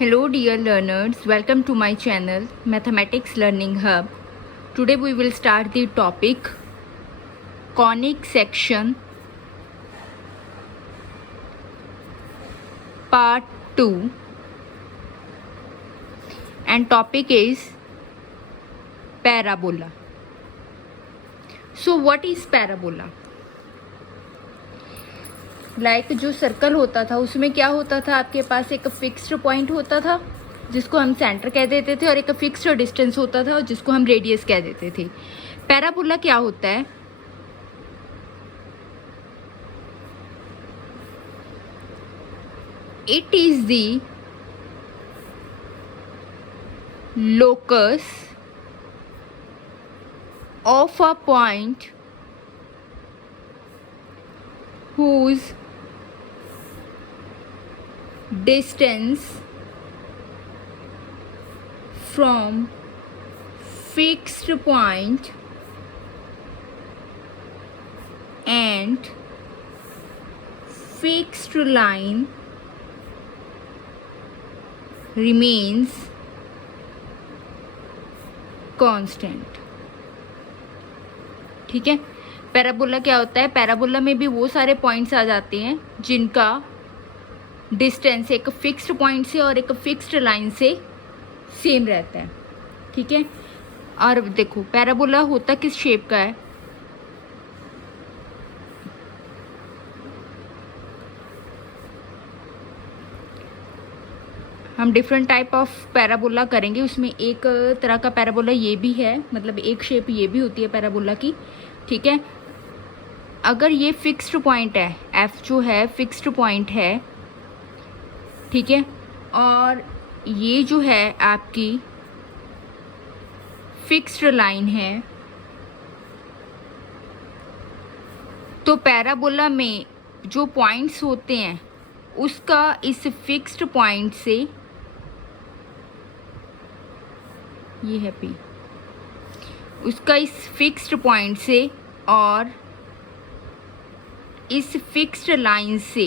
Hello dear learners, welcome to my channel Mathematics Learning Hub. Today we will start the topic conic section part 2 and topic is parabola. So what is parabola? Like जो circle होता था उसमें क्या होता था, आपके पास एक fixed point होता था जिसको हम सेंटर कह देते थे और एक फिक्स्ड डिस्टेंस होता था जिसको हम रेडियस कह देते थे. पैराबोला क्या होता है? It is the locus of a point whose distance from fixed point and fixed line remains constant. ठीक है. पैराबोला क्या होता है? पैराबोला में भी वो सारे पॉइंट्स आ जाते हैं जिनका डिस्टेंस एक फिक्स्ड पॉइंट से और एक फिक्स्ड लाइन से सेम रहता है. ठीक है. और देखो पैराबोला होता किस शेप का है? हम डिफरेंट टाइप ऑफ पैराबोला करेंगे. उसमें एक तरह का पैराबोला ये भी है, मतलब एक शेप ये भी होती है पैराबोला की. ठीक है. अगर ये फिक्स्ड पॉइंट है, एफ जो है फिक्स्ड पॉइंट है, ठीक है, और ये जो है आपकी फिक्स्ड लाइन है, तो पैराबोला में जो पॉइंट्स होते हैं उसका इस फिक्स्ड पॉइंट से, ये है पी, उसका इस फिक्स्ड पॉइंट से और इस फिक्स्ड लाइन से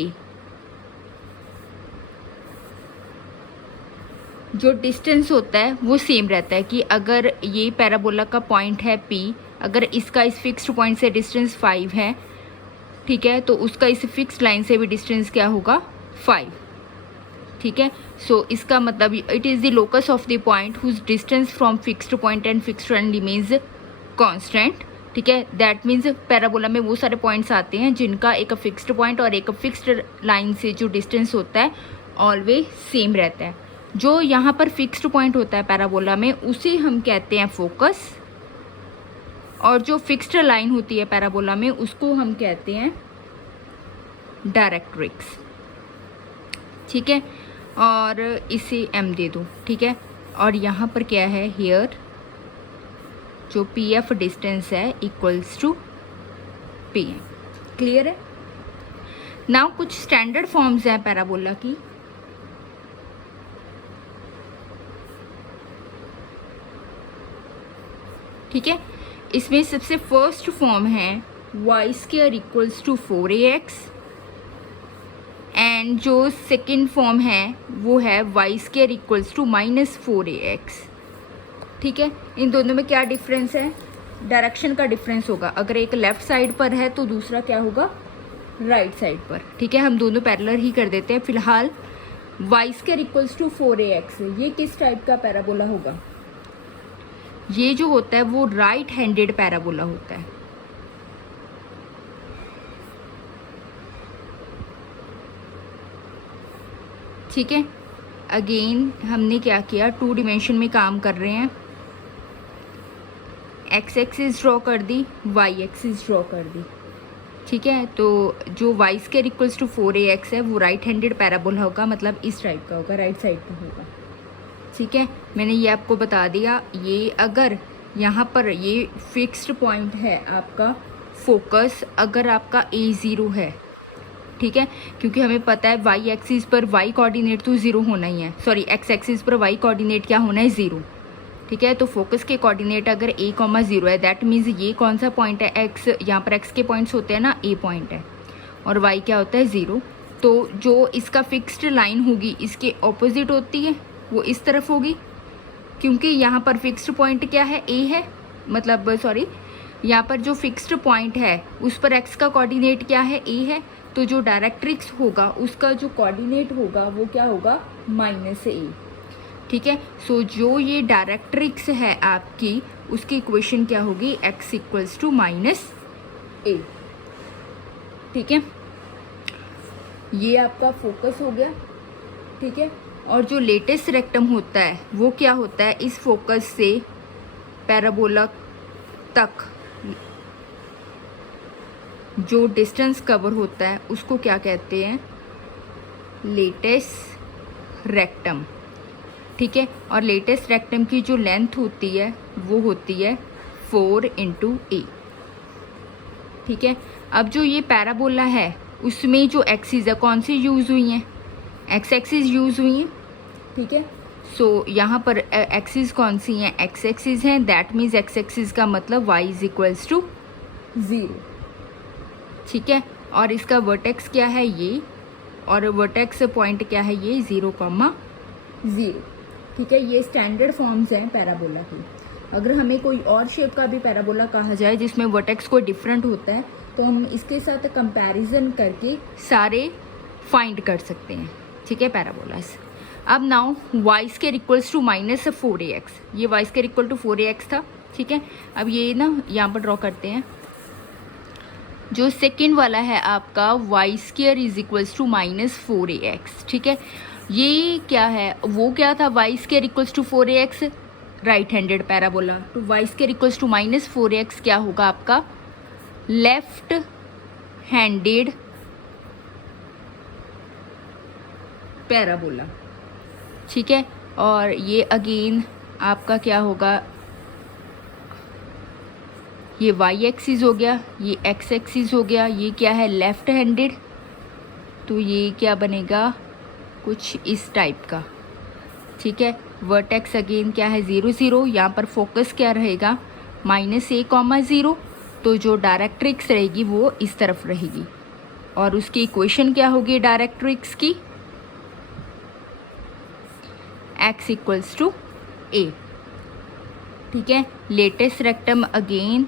जो डिस्टेंस होता है वो सेम रहता है. कि अगर ये पैराबोला का पॉइंट है P, अगर इसका इस फिक्स्ड पॉइंट से डिस्टेंस 5 है, ठीक है, तो उसका इस फिक्स्ड लाइन से भी डिस्टेंस क्या होगा? 5. ठीक है. सो इसका मतलब it is the locus of the point whose distance from fixed point and fixed line remains constant. ठीक है. दैट मीन्स पैराबोला में वो सारे पॉइंट्स आते हैं जिनका एक फिक्स्ड पॉइंट और एक फिक्स्ड लाइन से जो डिस्टेंस होता है ऑलवेज सेम रहता है. जो यहाँ पर फिक्स्ड पॉइंट होता है पैराबोला में उसे हम कहते हैं फोकस, और जो फिक्स्ड लाइन होती है पैराबोला में उसको हम कहते हैं डायरेक्ट्रिक्स. ठीक है. और इसे m दे दो. ठीक है. और यहाँ पर क्या है? हियर जो पी एफ डिस्टेंस है equals to P M. Clear है? नाउ कुछ स्टैंडर्ड फॉर्म्स हैं पैराबोला की. ठीक है. इसमें सबसे फर्स्ट फॉर्म है y square equals to 4ax, and जो सेकेंड फॉर्म है वो है y square equals to -4ax. ठीक है. इन दोनों में क्या डिफरेंस है? डायरेक्शन का डिफरेंस होगा. अगर एक लेफ्ट साइड पर है तो दूसरा क्या होगा? राइट साइड पर. ठीक है. हम दोनों पैरेलल ही कर देते हैं. फिलहाल Y square equals to 4ax, ये किस टाइप का पैराबोला होगा? ये जो होता है वो राइट हैंडेड पैराबोला होता है. ठीक है. अगेन हमने क्या किया? 2 डिमेंशन में काम कर रहे हैं. एक्स एक्सिस ड्रॉ कर दी, वाई एक्सिस ड्रॉ कर दी. ठीक है. तो जो Y square equals to 4ax है वो राइट हैंडेड पैराबोला होगा, मतलब इस टाइप का होगा, राइट साइड का होगा. ठीक है. मैंने ये आपको बता दिया. ये अगर यहाँ पर ये फिक्स्ड पॉइंट है आपका फोकस, अगर आपका A0 है, ठीक है, क्योंकि हमें पता है वाई एक्सिस पर वाई कोऑर्डिनेट तो 0 होना ही है, सॉरी एक्स एक्सिस पर वाई कोऑर्डिनेट क्या होना है? 0. ठीक है. तो फोकस के कोऑर्डिनेट अगर a,0 है, दैट मीन्स ये कौन सा पॉइंट है? x. यहाँ पर x के पॉइंट्स होते हैं ना, a पॉइंट है, और y क्या होता है? 0. तो जो इसका फिक्स्ड लाइन होगी इसके ऑपोजिट होती है, वो इस तरफ होगी, क्योंकि यहाँ पर फिक्स्ड पॉइंट क्या है, ए है, मतलब सॉरी, यहाँ पर जो फिक्स्ड पॉइंट है उस पर एक्स का कोऑर्डिनेट क्या है, ए है। तो जो डायरेक्ट्रिक्स होगा उसका जो कोऑर्डिनेट होगा वो क्या होगा, -a। ठीक है, सो जो ये डायरेक्ट्रिक्स है आपकी, उसकी इक्वेशन क्या होगी, x = -a। ठीक है, ये आपका फोकस हो गया। ठीक है, और जो लेटेस्ट रेक्टम होता है वो क्या होता है, इस फोकस से पैराबोला तक जो डिस्टेंस कवर होता है उसको क्या कहते हैं, लेटेस्ट रेक्टम। ठीक है, और लेटेस्ट रेक्टम की जो लेंथ होती है वो होती है 4 × a। ठीक है, अब जो ये पैराबोला है उसमें जो एक्सिस है कौन सी यूज़ हुई हैं, एक्स एक्सिस यूज़ हुई हैं। ठीक है, सो यहाँ पर एक्सिस कौन सी हैं, एक्स एक्सिस हैं, दैट मीन्स एक्स एक्सिस का मतलब y = 0। ठीक है, और इसका वर्टेक्स क्या है, ये, और वर्टेक्स पॉइंट क्या है, ये 0,0। ठीक है, ये स्टैंडर्ड फॉर्म्स हैं पैराबोला की। अगर हमें कोई और शेप का भी पैराबोला कहा जाए जिसमें वर्टेक्स कोई डिफरेंट होता है तो हम इसके साथ कंपैरिजन करके सारे फाइंड कर सकते हैं। ठीक है, पैराबोलास। अब नाउ y² = -4ax, ये y² = 4ax था। ठीक है, अब ये ना यहाँ पर ड्रॉ करते हैं। जो सेकंड वाला है आपका y² = -4ax। ठीक है, ये क्या है, वो क्या था, y² = 4ax, right handed parabola. तो y² = -4ax क्या होगा आपका, लेफ्ट हैंडेड पैराबोला। ठीक है, और ये अगेन आपका क्या होगा, ये y एक्सिस हो गया, ये x एक्सिस हो गया, ये क्या है, लेफ्ट हैंडेड, तो ये क्या बनेगा, कुछ इस टाइप का। ठीक है, वर्टेक्स अगेन क्या है, 0 0, यहाँ पर फोकस क्या रहेगा, -a, 0, तो जो डायरेक्ट्रिक्स रहेगी वो इस तरफ रहेगी, और उसकी इक्वेशन क्या होगी डायरेक्ट्रिक्स की, x = a। ठीक है, लेटेस्ट रेक्टम अगेन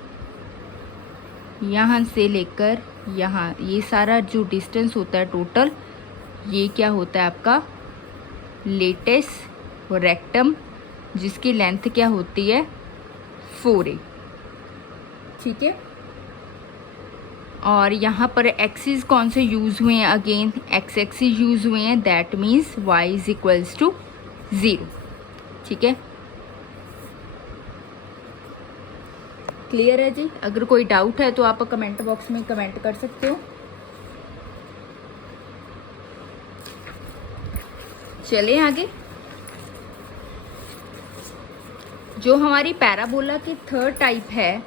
यहाँ से लेकर यहाँ, ये सारा जो डिस्टेंस होता है टोटल, ये क्या होता है आपका लेटेस्ट रेक्टम, जिसकी लेंथ क्या होती है 4a। ठीक है, और यहाँ पर एक्सिस कौन से यूज़ हुए हैं, अगेन एक्स एक्सिस यूज़ हुए हैं, दैट मीन्स y = 0। ठीक है, क्लियर है जी। अगर कोई डाउट है तो आप कमेंट बॉक्स में कमेंट कर सकते हो। चलें आगे। जो हमारी पैराबोला की थर्ड टाइप है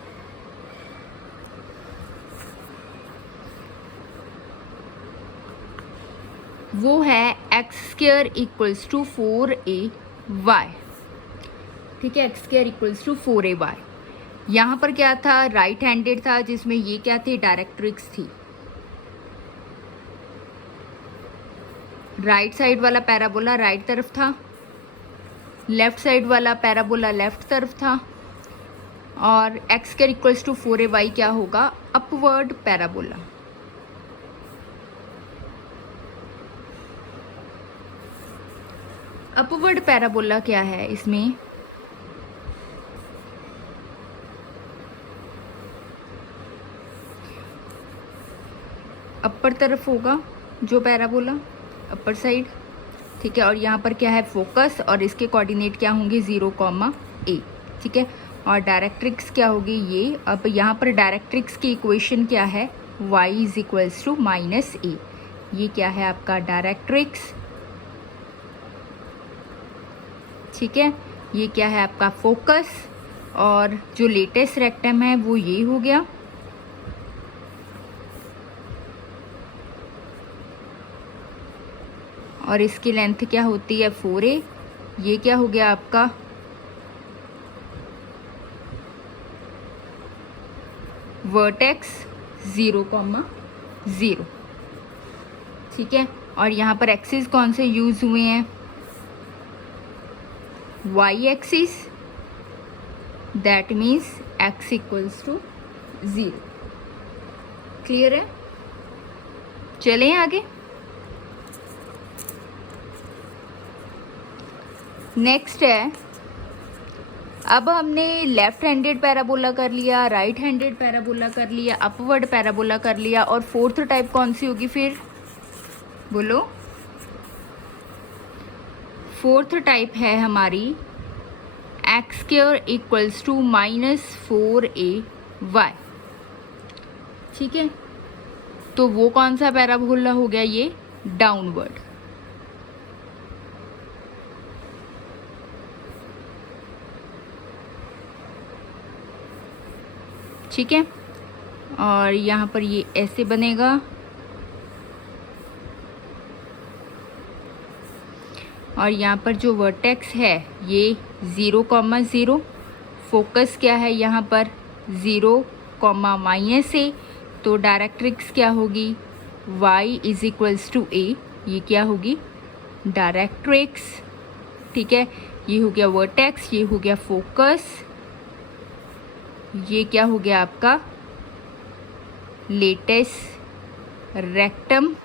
वो है x² = 4ay। ठीक है, x² = 4ay। यहाँ पर क्या था, राइट हैंडेड था, जिसमें ये क्या थी, डायरेक्ट्रिक्स थी। राइट साइड वाला पैराबोला राइट तरफ था, लेफ्ट साइड वाला पैराबोला लेफ्ट तरफ था, और x² = 4ay क्या होगा, अपवर्ड पैराबोला। अपवर्ड पैराबोला क्या है, इसमें अपर तरफ होगा जो पैराबोला, अपर साइड। ठीक है, और यहाँ पर क्या है, फोकस, और इसके कोऑर्डिनेट क्या होंगे, 0,a। ठीक है, और डायरेक्ट्रिक्स क्या होगी, ये। अब यहाँ पर डायरेक्ट्रिक्स की इक्वेशन क्या है, y = -a। ये क्या है आपका डायरेक्ट्रिक्स। ठीक है, ये क्या है आपका फोकस, और जो लेटेस्ट रेक्टम है वो ये हो गया। और इसकी लेंथ क्या होती है 4a। ये क्या हो गया आपका वर्टेक्स 0,0। ठीक है, और यहाँ पर एक्सिस कौन से यूज़ हुए हैं, y axis, that means x equals to 0। Clear है? चलें आगे। नेक्स्ट है, अब हमने लेफ्ट हैंडेड पैराबोला कर लिया, राइट हैंडेड पैराबोला कर लिया, अपवर्ड पैराबोला कर लिया, और फोर्थ टाइप कौन सी होगी फिर, बोलो। फोर्थ टाइप है हमारी x square equals to -4ay। ठीक है, तो वो कौन सा पैराबोला हो गया, ये डाउनवर्ड। ठीक है, और यहाँ पर ये ऐसे बनेगा, और यहाँ पर जो वर्टेक्स है ये 0,0, फोकस क्या है यहाँ पर 0, -a, तो डायरेक्ट्रिक्स क्या होगी, y is equals to a, ये क्या होगी डायरेक्ट्रिक्स। ठीक है, ये हो गया वर्टेक्स, ये हो गया फोकस, ये क्या हो गया आपका लेटेस रेक्टम,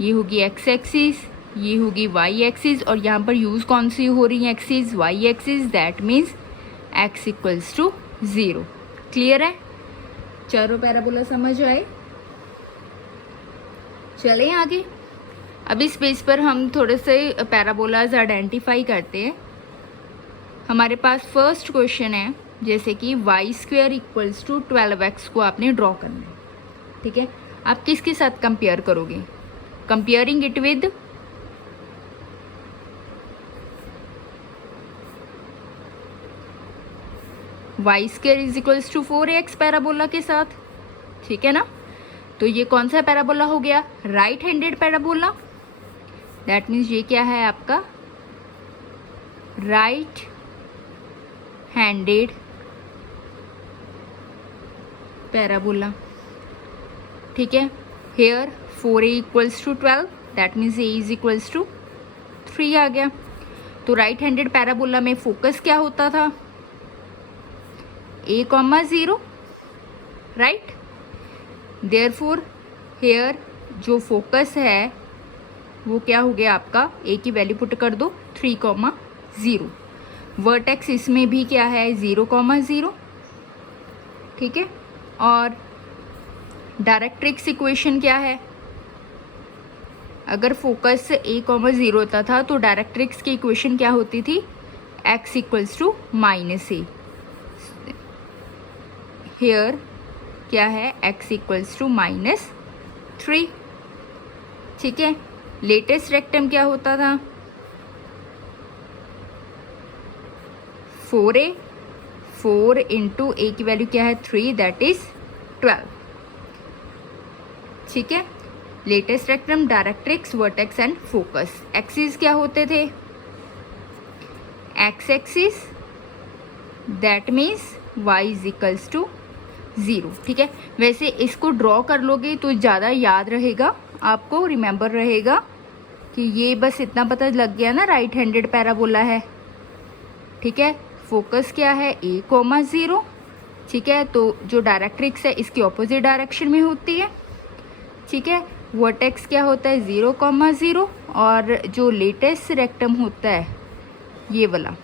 ये होगी एक्स एक्सिस, ये होगी वाई एक्सिस, और यहाँ पर यूज़ कौन सी हो रही है axis, y axis, that means x equals to 0। Clear है? चारों पैराबोला समझ आए? चलें आगे। अब इस पेज पर हम थोड़े से पैराबोलाज आइडेंटिफाई करते हैं। हमारे पास फर्स्ट क्वेश्चन है, जैसे कि Y square equals to 12x को आपने ड्रॉ करना है। ठीक है, आप किसके साथ कंपेयर करोगे, comparing it with y square is equals to 4ax parabola के साथ। ठीक है ना, तो ये कौन सा पैराबोला हो गया, right handed parabola, that means ये क्या है आपका राइट हैंडेड पैराबोला। ठीक है, here 4a equals to 12, that means a is equals to 3 आ गया। तो राइट हैंडेड पैराबोला में फोकस क्या होता था, a, 0, राइट। देयरफॉर हेयर जो फोकस है वो क्या हो गया आपका, a की वैल्यू पुट कर दो 3, 0। वर्टेक्स इसमें भी क्या है 0, 0। ठीक है, और डायरेक्ट्रिक्स इक्वेशन क्या है, अगर फोकस a, 0 होता था तो डायरेक्ट्रिक्स की इक्वेशन क्या होती थी, x equals to -a। Here क्या है, x इक्वल्स टू -3। ठीक है, लेटेस्ट रेक्टम क्या होता था, 4a, 4 इंटू a की वैल्यू क्या है 3, दैट इज 12। ठीक है, latus rectum, directrix, vertex and focus. Axis क्या होते थे, x axis, that means y is equals to 0। ठीक है, वैसे इसको ड्रॉ कर लोगे तो ज़्यादा याद रहेगा आपको, रिमेंबर रहेगा कि ये बस इतना पता लग गया ना, राइट हैंडेड पैराबोला है। ठीक है, फोकस क्या है a, 0। ठीक है, तो जो डायरेक्ट्रिक्स है इसकी ऑपोजिट डायरेक्शन में होती है। ठीक है, वर्टेक्स क्या होता है 0, 0, और जो लेटेस्ट रेक्टम होता है ये वाला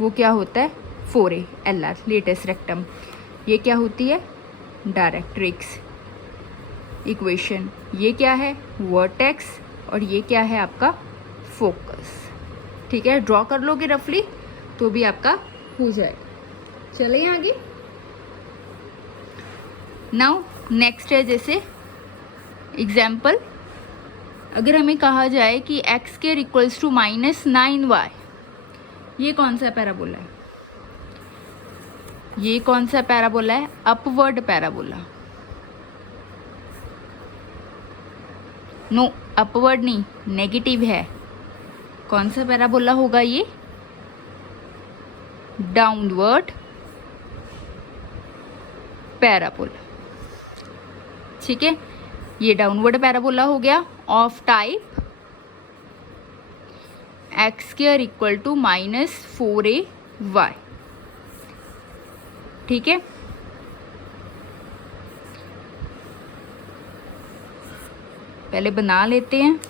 वो क्या होता है 4a LR, लेटेस्ट रेक्टम। ये क्या होती है डायरेक्ट्रिक्स इक्वेशन, ये क्या है वर्टेक्स, और ये क्या है आपका फोकस। ठीक है, ड्रॉ कर लोगे रफली तो भी आपका हो जाएगा। चलिए आगे। नाउ नेक्स्ट है, जैसे एग्जाम्पल, अगर हमें कहा जाए कि x square equals to -9y, ये कौन सा पैराबोला है, ये कौन सा पैराबोला है, अपवर्ड पैराबोला। नो, अपवर्ड नहीं, नेगेटिव है। कौन सा पैराबोला होगा ये, डाउनवर्ड पैराबोला। ठीक है, ये डाउनवर्ड पैराबोला हो गया। Of type X square equal to -4ay। ठीक है, पहले बना लेते हैं।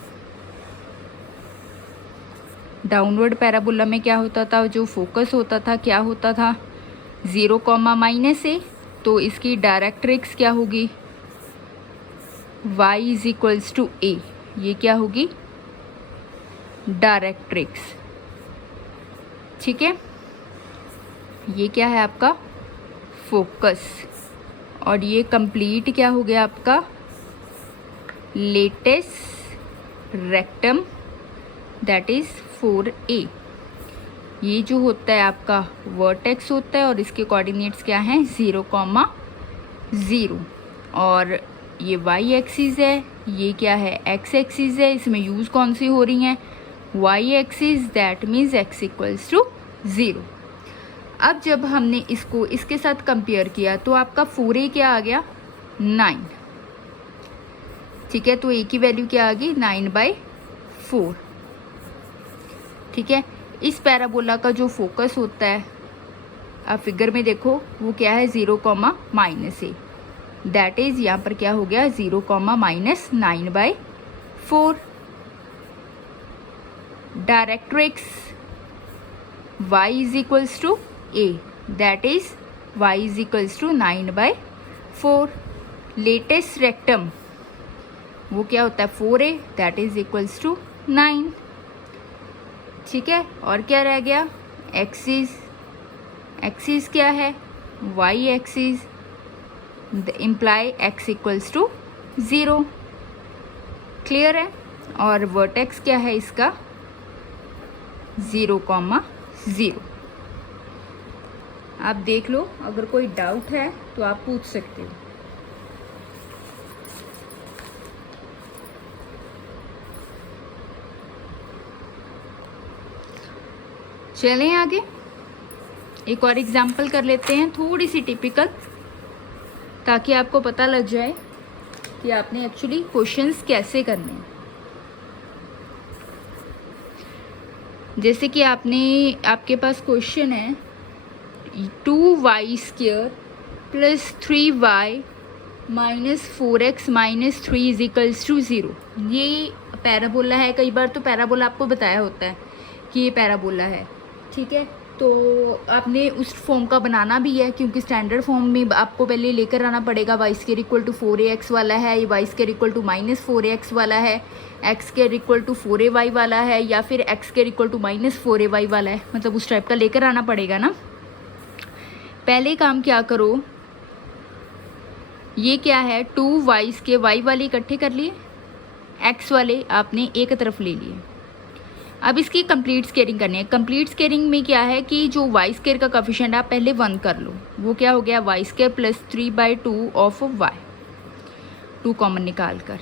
डाउनवर्ड पैराबोला में क्या होता था, जो फोकस होता था क्या होता था, 0, -a। तो इसकी डायरेक्ट्रिक्स क्या होगी, y is equals to a। ये क्या होगी, डायरेक्ट्रिक्स। ठीक है, ये क्या है आपका फोकस, और ये कंप्लीट क्या हो गया आपका lettuce rectum, that is 4a। ये जो होता है आपका वर्टेक्स होता है, और इसके कोऑर्डिनेट्स क्या हैं 0, 0। और ये y एक्सिस है, ये क्या है x एक्सिस है। इसमें यूज़ कौन सी हो रही हैं, y axis, that means x equals to 0। अब जब हमने इसको इसके साथ कंपेयर किया तो आपका 4a क्या आ गया 9। ठीक है, तो a की वैल्यू क्या आ गई 9/4। ठीक है, इस पैराबोला का जो फोकस होता है आप फिगर में देखो वो क्या है 0, -a। दैट इज यहाँ पर क्या हो गया 0, -9/4। Directrix y is equals to a, that is y is equals to 9/4। Latus rectum वो क्या होता है 4a, that is equals to 9। ठीक है, और क्या रह गया एक्सिस, एक्सिस क्या है y axis, implies x equals to 0। Clear है, और वर्टेक्स क्या है इसका 0, 0। आप देख लो, अगर कोई डाउट है तो आप पूछ सकते हो। चलें आगे, एक और एग्जाम्पल कर लेते हैं, थोड़ी सी टिपिकल, ताकि आपको पता लग जाए कि आपने एक्चुअली क्वेश्चंस कैसे करने हैं। जैसे कि आपके पास क्वेश्चन है 2y² + 3y - 4x - 3 is equals to 0। ये पैराबोला है। कई बार तो पैराबोला आपको बताया होता है कि ये पैराबोला है। ठीक है, तो आपने उस फॉर्म का बनाना भी है, क्योंकि स्टैंडर्ड फॉर्म में आपको पहले लेकर आना पड़ेगा। y² इक्वल टू 4ax वाला है, ये y² इक्वल टू -4ax वाला है, x² इक्वल टू 4ay वाला है, या फिर x² इक्वल टू -4ay वाला है। मतलब उस टाइप का लेकर आना पड़ेगा ना। पहले काम क्या करो, ये क्या है 2y के y वाले इकट्ठे कर लिए, x वाले आपने एक तरफ ले लिए। अब इसकी कंप्लीट स्केयरिंग करनी है। कंप्लीट स्केयरिंग में क्या है कि जो y² का कोफिशिएंट आप पहले 1 कर लो, वो क्या हो गया y² + 3/2 ऑफ y, 2 कॉमन निकाल कर।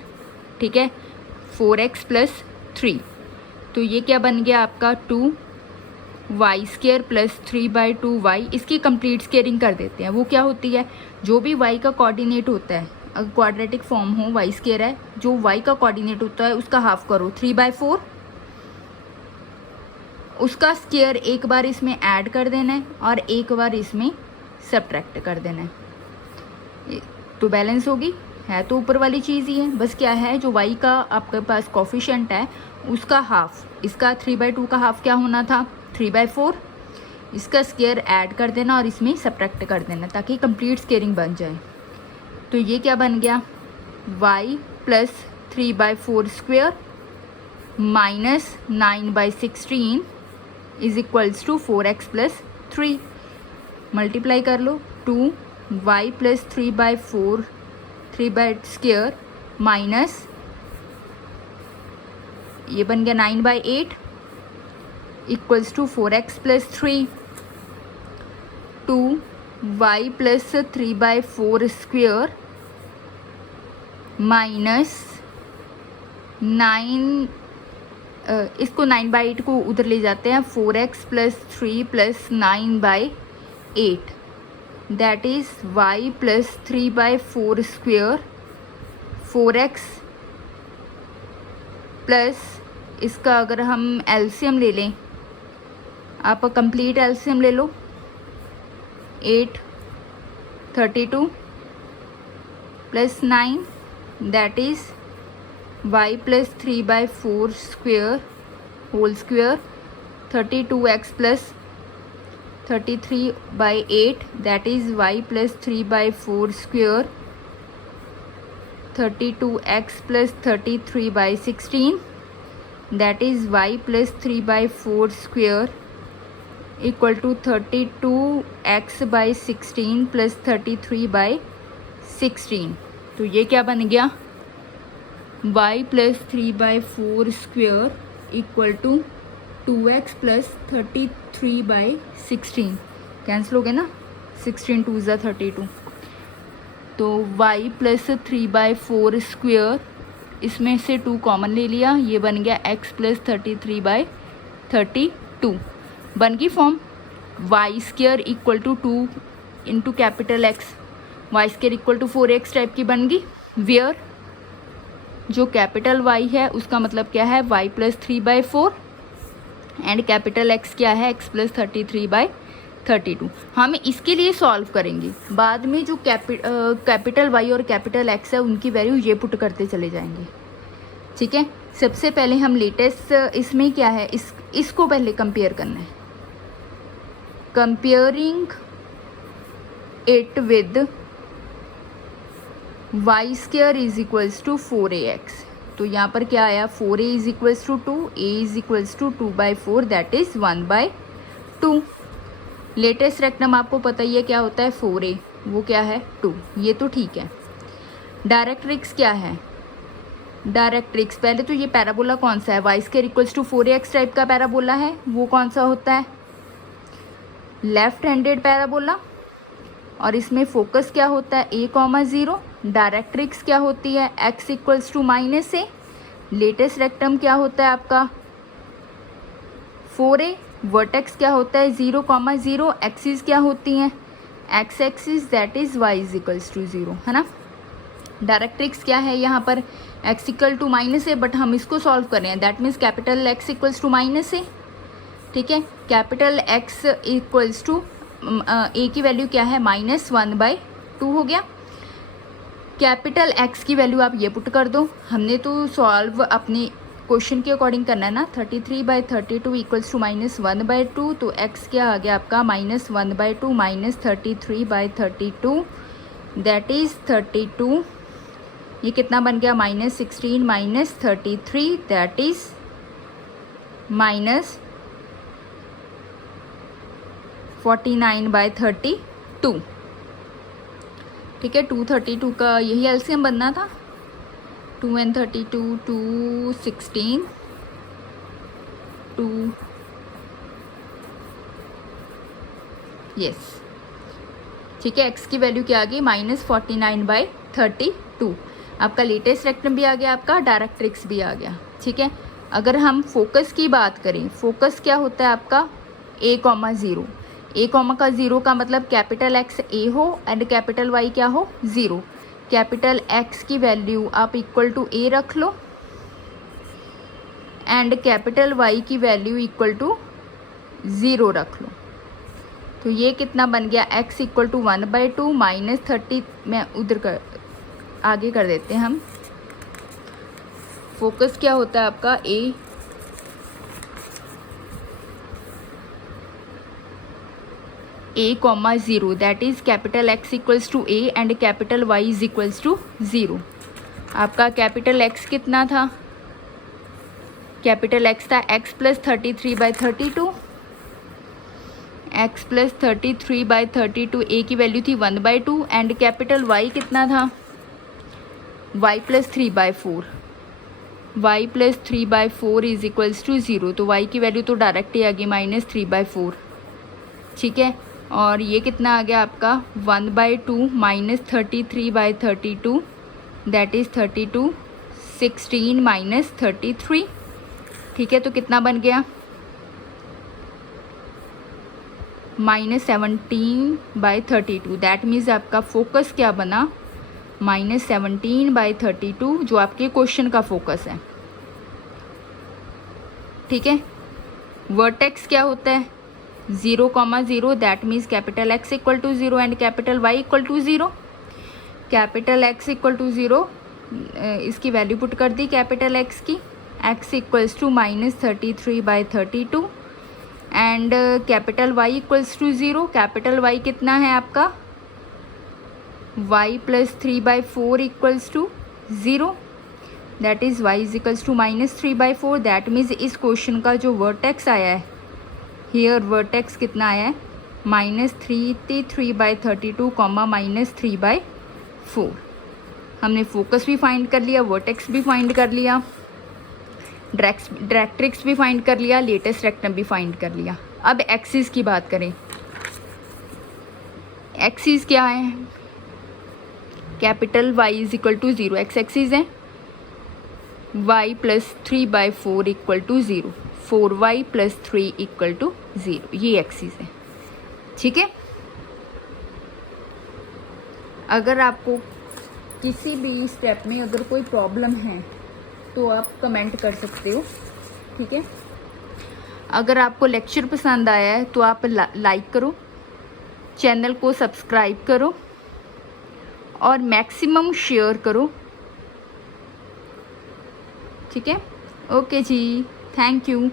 ठीक है, 4x + 3, तो ये क्या बन गया आपका 2y² + 3/2y। इसकी कंप्लीट स्केयरिंग कर देते हैं। वो क्या होती है, जो भी y का कोऑर्डिनेट होता है, अगर क्वाड्रेटिक फॉर्म हो y² है, जो y का कोऑर्डिनेट होता है उसका हाफ करो 3/4, उसका स्क्वायर एक बार इसमें ऐड कर देना है और एक बार इसमें सब्ट्रैक्ट कर देना है, तो बैलेंस होगी। है तो ऊपर वाली चीज़ ही है, बस क्या है जो y का आपके पास कोफिशिएंट है उसका हाफ, इसका 3/2 का हाफ क्या होना था 3/4, इसका स्क्वायर ऐड कर देना और इसमें सब्ट्रैक्ट कर देना ताकि कंप्लीट स्क्वेयरिंग बन जाए। तो ये क्या बन गया y + 3/4² - 9/16 is equals to 4x + 3। Multiply कर लो, 2y + 3/4 3/2 माइनस ये बन गया 9/8 equals to 4x + 3, 2y + 3/4² minus 9, इसको 9/8 को उधर ले जाते हैं, 4x + 3 + 9/8, that is y + 3/4², 4x plus इसका अगर हम एलसीएम ले लें, आप कंप्लीट एलसीएम ले लो, 8 32 plus 9 that is y plus 3/4 square whole square, 32x plus 33/8 that is y plus 3/4 square, 32x plus 33/16 that is y plus 3/4 square equal to 32x/16 plus 33/16। तो ये क्या बन गया, y plus 3/4 square equal to 2x plus 33/16। Cancel हो गया ना, 16 2 ज़ा 32। तो y प्लस 3/4 स्क्वेयर, इसमें से 2 कॉमन ले लिया, ये बन गया x प्लस 33/32। बन गई form Y square equal to 2 into capital X, Y square equal to 4x type की बन गई। वेयर जो कैपिटल वाई है उसका मतलब क्या है, y plus 3/4 and capital x क्या है, x प्लस 33/32। हम इसके लिए सॉल्व करेंगे, बाद में जो कैपिटल वाई और कैपिटल एक्स है उनकी वैल्यू ये पुट करते चले जाएंगे। ठीक है, सबसे पहले हम लेटेस्ट इसमें क्या है, इसको पहले कंपेयर करना है। Comparing it with Y square is equals to 4ax। तो यहाँ पर क्या आया, 4a is equals to 2, a is equals to 2/4 that is 1/2। Latus rectum आपको पता ही है क्या होता है, 4a, वो क्या है 2, ये तो ठीक है। डायरेक्ट्रिक्स क्या है, डायरेक्ट्रिक्स पहले तो ये पैराबोला कौन सा है, Y square equals to 4ax type का पैराबोला है, वो कौन सा होता है, लेफ्ट हैंडेड पैराबोला। और इसमें फोकस क्या होता है, a,0। डायरेक्ट्रिक्स क्या होती है, x equals to -a। Latus rectum क्या होता है आपका 4a। वर्टेक्स क्या होता है 0,0। एक्सिस क्या होती हैं, x axis that is y is equals to 0, है ना। डायरेक्ट्रिक्स क्या है यहाँ पर, x equal to -a, but हम इसको सॉल्व कर रहे हैं, that means capital X equals to -a। ठीक है, capital X equals to a की वैल्यू क्या है, -1/2 हो गया। कैपिटल X की वैल्यू आप ये पुट कर दो, हमने तो सॉल्व अपनी क्वेश्चन के अकॉर्डिंग करना है ना। 33/32 इक्वल्स टू -1/2, तो x क्या आ गया आपका -1/2 माइनस 33/32 दैट इज़ 32। ये कितना बन गया, -16 माइनस 33 दैट इज़ -49/32। ठीक है, 232 का यही एलसीएम बनना था, 2 and 32 216 2 यस। ठीक है, x की वैल्यू क्या आ गई, -49/32। आपका लेटेस्ट रेक्टम भी आ गया, आपका डायरेक्ट्रिक्स भी आ गया। ठीक है, अगर हम फोकस की बात करें, फोकस क्या होता है आपका a,0। a,0 का मतलब कैपिटल X a हो एंड कैपिटल Y क्या हो 0। कैपिटल X की वैल्यू आप इक्वल टू a रख लो एंड कैपिटल Y की वैल्यू इक्वल टू 0 रख लो। तो ये कितना बन गया, x इक्वल टू 1/2 माइनस 30, मैं उधर कर आगे कर देते हैं हम। फोकस क्या होता है आपका a,0 that is capital X equals to a and capital Y is equals to 0। आपका कैपिटल X कितना था, कैपिटल X था x plus 33/32, x plus 33/32, a की वैल्यू थी 1/2 एंड कैपिटल Y कितना था y plus 3/4, y plus 3/4 is equals to 0। तो y की वैल्यू तो डायरेक्ट ही आ गई -3/4। ठीक है, और ये कितना आ गया आपका 1/2 माइनस 33/32 दैट इज़ 32, 16 माइनस 33। ठीक है, तो कितना बन गया -17/32। दैट मीन्स आपका फोकस क्या बना -17/32, जो आपके क्वेश्चन का फोकस है। ठीक है। वर्टेक्स क्या होता है 0,0, that means capital X equal to 0 and capital Y equal to 0। Capital X equal to 0, इसकी वैल्यू पुट कर दी कैपिटल X की, X equals to -33/32 and capital Y equals to 0। कैपिटल Y कितना है आपका, y plus 3/4 equals to 0, that is y is equals to -3/4। That means इस question का जो वर्टेक्स आया है हियर, वर्टेक्स कितना आया है -33/32 -3/4। हमने फोकस भी फाइंड कर लिया, वर्टेक्स भी फाइंड कर लिया, डायरेक्ट्रिक्स भी फाइंड कर लिया, लेटेस्ट रेक्टम भी फाइंड कर लिया। अब एक्सिस की बात करें, एक्सिस क्या है, capital Y is equal to 0 X axis है, y plus 3/4 equal to 0, 4y plus 3 equal to 0, ये एक्सिस है। ठीक है। अगर आपको किसी भी स्टेप में अगर कोई प्रॉब्लम है तो आप कमेंट कर सकते हो। ठीक है। अगर आपको लेक्चर पसंद आया है तो आप लाइक करो, चैनल को सब्सक्राइब करो और मैक्सिमम शेयर करो। ठीक है। ओके जी, थैंक यू।